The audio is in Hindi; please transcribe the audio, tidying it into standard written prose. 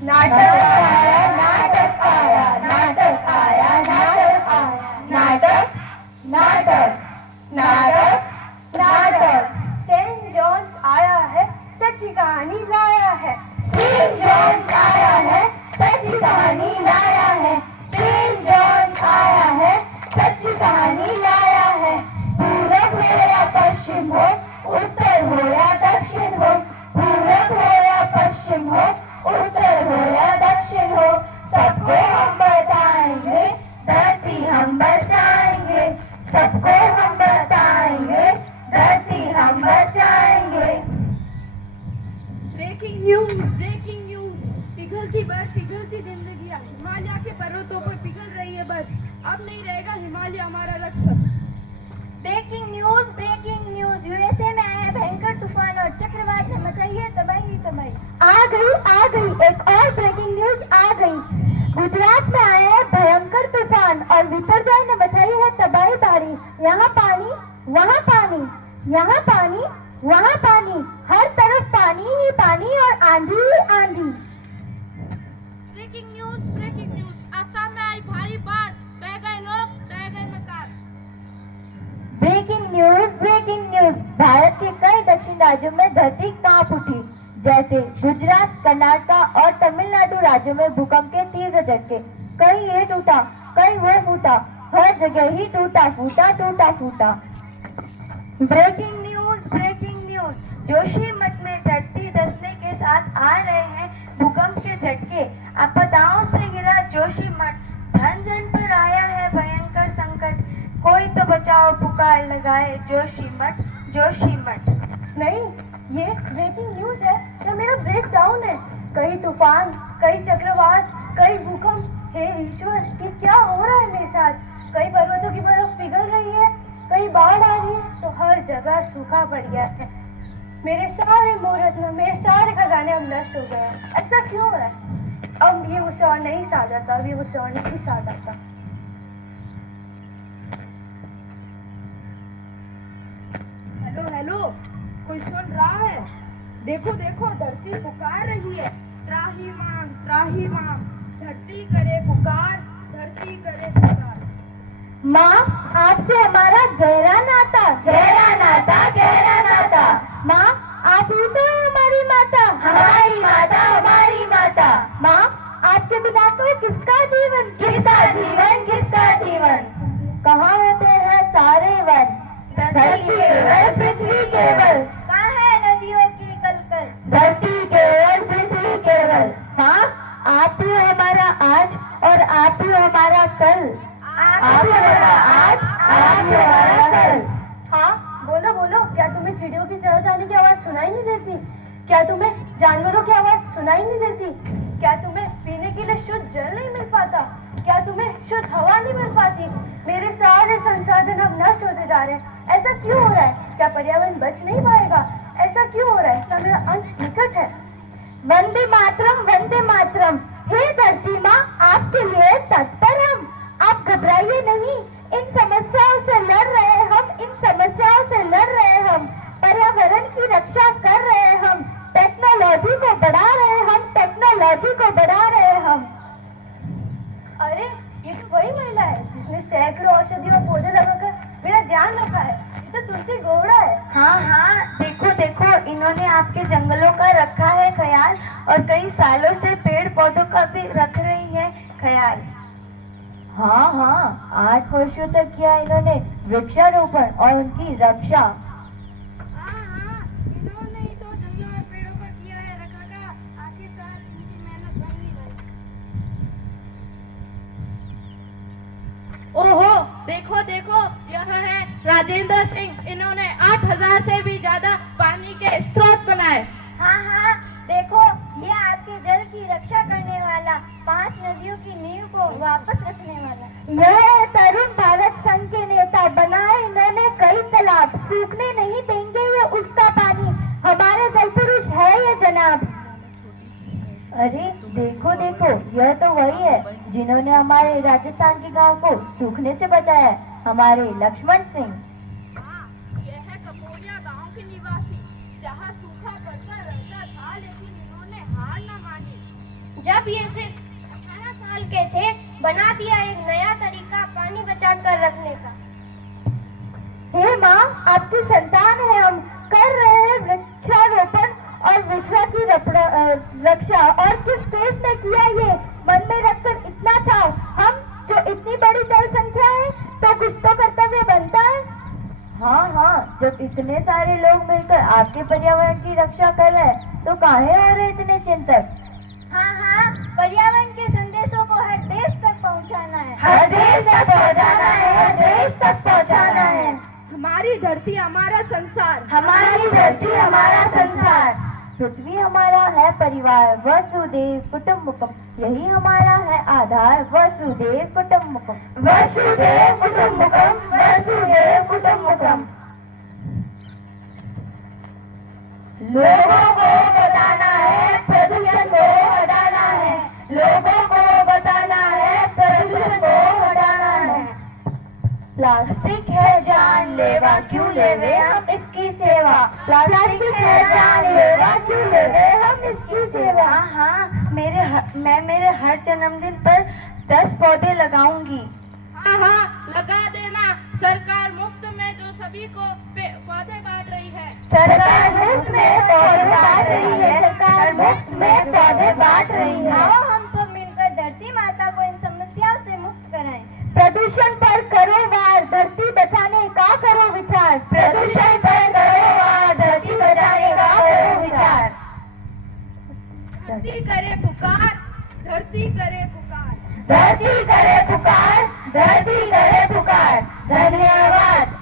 नाटक आया, नाटक आया, नाटक आया, नाटक आया, नाटक, नाटक, नाटक, नाटक। सेंट जॉन्स आया है, सच्ची कहानी लाया है। सेंट जॉन्स आया है, सच्ची कहानी लाया है। सेंट जॉन्स आया है, सच्ची कहानी लाया है। पूरब हो या पश्चिम हो, उत्तर हो या दक्षिण हो, पूरब हो या पश्चिम हो, उत्तर हो या दक्षिण हो, सबको हम बताएंगे, धरती हम बचाएंगे। सबको हम बताएंगे, धरती हम बचाएंगे। Breaking news, breaking news. पिघलती बर्फ, पिघलती जिंदगियां, हिमालय के पर्वतों पर पिघल रही है बर्फ। अब नहीं रहेगा हिमालय हमारा रक्षक। Breaking news, breaking news. USA में आया भयंकर तूफान और चक्रवात ने मचाई है तबाही तबाही। आ गई एक और ब्रेकिंग न्यूज आ गई। गुजरात में आया है भयंकर तूफान और विपर्जय ने मचाई है तबाही तारी। यहाँ पानी, वहाँ पानी, यहाँ पानी, वहाँ पानी, हर तरफ पानी ही पानी और आंधी ही आंधी। Breaking news, breaking news. Assam में आई भारी बाढ़, बह गए लोग, बह गए मकान। Breaking news, breaking news. Bharat के कई दक्षिण राज्यों में धरती कांप उठी, जैसे गुजरात, कर्नाटक और तमिलनाडु राज्यों में भूकंप के तीव्र झटके। कहीं ये टूटा, कहीं वो फूटा, हर जगह ही टूटा फूटा, टूटा फूटा। Breaking news, breaking news. Joshimath में धरती धंसने के साथ आ रहे हैं भूकंप के झटके। आपदाओं से घिरा जोशीमठ, धन जन पर आया है भयंकर संकट। कोई तो बचाओ पुकार लगाए जोशीमठ, जोशीमठ। नहीं, ये ब्रेकिंग न्यूज है या मेरा ब्रेक डाउन है? कहीं तूफान, कहीं चक्रवात, कहीं भूकंप। हे ईश्वर, ये क्या हो रहा है मेरे साथ? कई पर्वतों की बर्फ पिघल रही है, कहीं बाढ़ आ रही है, तो हर जगह सूखा पड़ गया है। मेरे सारे मोहरत्न, मेरे सारे खजाने अब नष्ट हो गए हैं। ऐसा क्यों हो रहा है? अब ये मुझसे और नहीं सहा जाता, अब ये मुझसे और नहीं सहा जाता। हेलो हेलो, कोई सुन रहा है? देखो देखो, धरती पुकार रही है, त्राही मांग, त्राही मांग। धरती करे पुकार, धरती करे पुकार। माँ, आपसे हमारा गहरा नाता, गहरा नाता, गहरा नाता। माँ, आप ही तो हैं हमारी माता, हमारी माता, हमारी माता। माँ, आपके बिना तो किसका जीवन, किसका जीवन, किसका जीवन। कहाँ होते हैं सारे वन, धरती केवल, पृथ्वी केवल। कहाँ है नदियों की कलकल, धरती केवल, पृथ्वी केवल। माँ, आप ही हो हमारा आज और आप ही हो हमारा कल। आप ही हमारा आज, आप ही हमारा कल। हाँ, बोलो बोलो, क्या तुम्हें चिड़ियों की चहचहाने की आवाज सुनाई नहीं देती? क्या तुम्हें जानवरों की आवाज सुनाई नहीं देती? क्या तुम्हें पीने के लिए शुद्ध जल नहीं मिल पाता? क्या तुम्हें शुद्ध हवा नहीं मिल पाती? मेरे सारे संसाधन अब नष्ट होते जा रहे हैं। ऐसा क्यों हो रहा है? क्या पर्यावरण बच नहीं पाएगा? ऐसा क्यों हो रहा है? क्या मेरा अंत निकट है? वंदे मातरम, वंदे मातरम। हे धरती माँ, आपके लिए तत्पर हम। आप घबराइए नहीं, इन समस्याओं से लड़ रहे हम, इन समस्याओं से लड़ रहे हम। पर्यावरण की रक्षा कर रहे हम, टेक्नोलॉजी को बढ़ा रहे हम, टेक्नोलॉजी को बढ़ा रहे हम। अरे, ये तो वही महिला है जिसने सैकड़ों औषधि और पौधे लगाकर मेरा ध्यान रखा है। ये तो तुलसी गोवड़ा है। हाँ हाँ, देखो देखो, इन्होंने आपके जंगलों का रखा है ख्याल और कई सालों से पेड़ पौधों का भी रख रही है ख्याल। हाँ हाँ, 8 वर्षों तक किया इन्होंने वृक्षारोपण और उनकी रक्षा। हाँ हाँ, इन्होंने ही तो जंगलों और पेड़ों का किया है रखा। आखिरकार इनकी मेहनत बन ही गई। ओहो, देखो देखो, यह है राजेंद्र सिंह। इन्होंने 8000 से भी ज्यादा पानी के स्रोत बनाए। हाँ हाँ, देखो, ये आपके जल की रक्षा करने वाला, 5 नदियों की नींव को वापस रखने वाला। यह तरुण भारत संघ के नेता, बनाए इन्होंने कई तालाब, सूखने नहीं देंगे ये उसका पानी। हमारे जल पुरुष है ये जनाब। अरे देखो देखो, यह तो वही है जिन्होंने हमारे राजस्थान के गांव को सूखने से बचाया है, हमारे लक्ष्मण सिंह। हाँ, यह है कपोरिया गांव के निवासी, जहाँ सूखा पड़ता रहता था लेकिन इन्होंने हार न मानी। जब ये सिर्फ 18 साल के थे, बना दिया एक नया तरीका पानी बचाकर रखने का। हे माँ, आपकी संतान है हम, कर रहे हैं वृक्षारोपण और वृक्षा की रक्षा। और किस देश ने किया ये मन में रखकर इतना चाव? हम जो इतनी बड़ी जनसंख्या है तो कुछ तो कर्तव्य बनता है। हाँ हाँ, जब इतने सारे लोग मिलकर आपके पर्यावरण की रक्षा कर रहे हैं तो काहे हो रहे इतने चिंतक? हाँ हाँ, पर्यावरण के संदेशों को हर देश तक पहुंचाना है। हर देश तक पहुंचाना है, हर देश तक पहुंचाना है। हमारी धरती हमारा संसार, हमारी धरती हमारा संसार। पृथ्वी हमारा है परिवार, वसुदेव कुटुम्बकम, यही हमारा है आधार, वसुदेव कुटुम्बकम, वसुदेव कुटुम्बकम, वसुदेव कुटुम्बकम। लोगों को बताना है प्रदूषण को हटाना है, लोगों को बताना है प्रदूषण को हटाना है। प्लास्टिक है जानलेवा, क्यों लेवे हम इसकी सेवा। प्लास्टिक है जानलेवा, क्यों लेवे हम इसकी सेवा। हाँ हाँ, मैं मेरे हर जन्मदिन पर 10 पौधे लगाऊंगी। हाँ हाँ, लगा देना। सरकार मुफ्त में जो सभी को पौधे बांट रही है। सरकार मुफ्त में पौधे बांट रही है, सरकार मुफ्त में पौधे बांट रही है। आओ हम सब मिलकर धरती माता को इन समस्याओं से मुक्त कराएं। प्रदूषण पर करो वार, धरती बचाने का करो विचार। प्रदूषण पर करो वार, धरती बचाने का करो विचार। धरती करे पुकार, धरती करे पुकार। धरती करे पुकार, धरती करे पुकार। धन्यवाद।